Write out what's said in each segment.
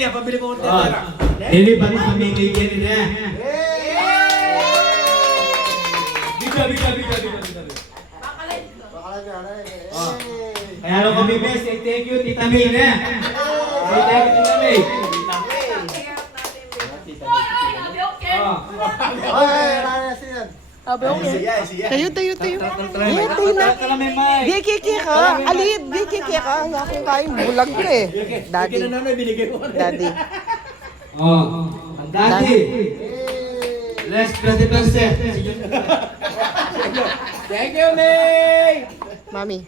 niya, pabili po ng pera. Hindi pa rin pamimigyan niya. Biga. Kaya nung kami best, say thank you, Tita May na. Say thank you, Tita May. Sabi, okay. Tayo. Tayo na. Di kiki ka. Alit, di kiki ka. Ang akong kain, bulag ka eh. Daddy. Daddy. Daddy. Less 20%. Thank you, May! Mami.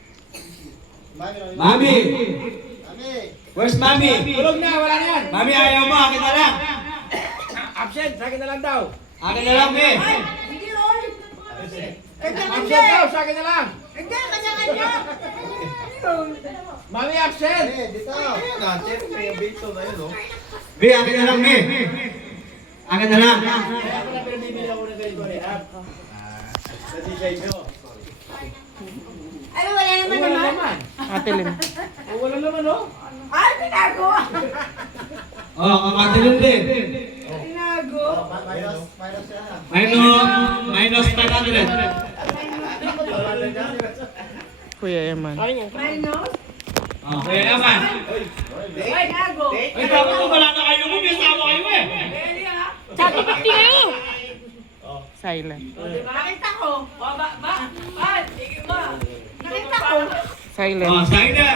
Mami! Where's Mami? Tulog na, wala na yan. Mami, ayaw mo, akin na lang. Absent, sa akin na lang daw. Akin na lang, Me. Absent daw, sa akin na lang. Hindi, kanya-kanya. Mami, absent. Me, akin na lang, Me. Akin na lang. Kaya pala pinabibili ako ng ganito eh. Kasi sa inyo. Ano, wala naman Wala naman. naman. Ate Lynn. Wala naman, oh. Ay, pinagawa. Kakatilin din. Pinago. Minus 500. Kuya Eman. Minus. Kaya naman. Pinago. Ay, dapat ko wala na kayo mo, may asawa kayo eh. Pwede ha. Sabi ko kayo. Silent. Nakita ko. Nakita ko. Silent. Spider.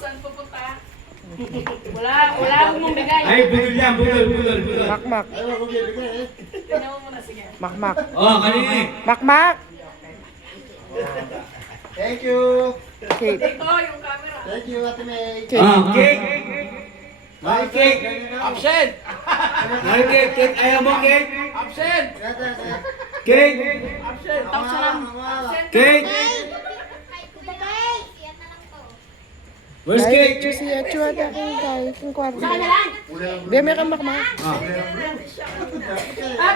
Saan pupunta? Wala akong mong bigay. Ay, budol yan, budol. Makmak. Tignan mo muna, sige. Makmak. Kanina eh. Makmak. Thank you. Kate. Ito, yung camera. Thank you, Ate May. Cake. May cake. Absent. May cake. Ayaw mo cake? Absent. Cake. Absent. Cake. Where's cake? Si Achua na kung kain. Kung kwarto. Biya may ka makmak.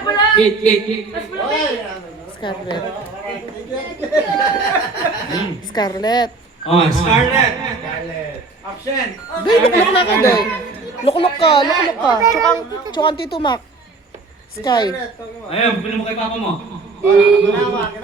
Wala. Cake. Scarlett. Scarlett. Scarlett. Absent. Doy, lukluk na ka, Doy. Lukluk ka. Tsukang Tito Mac. Sky. Ayun, bumili mo kay papa mo. Wala, wala.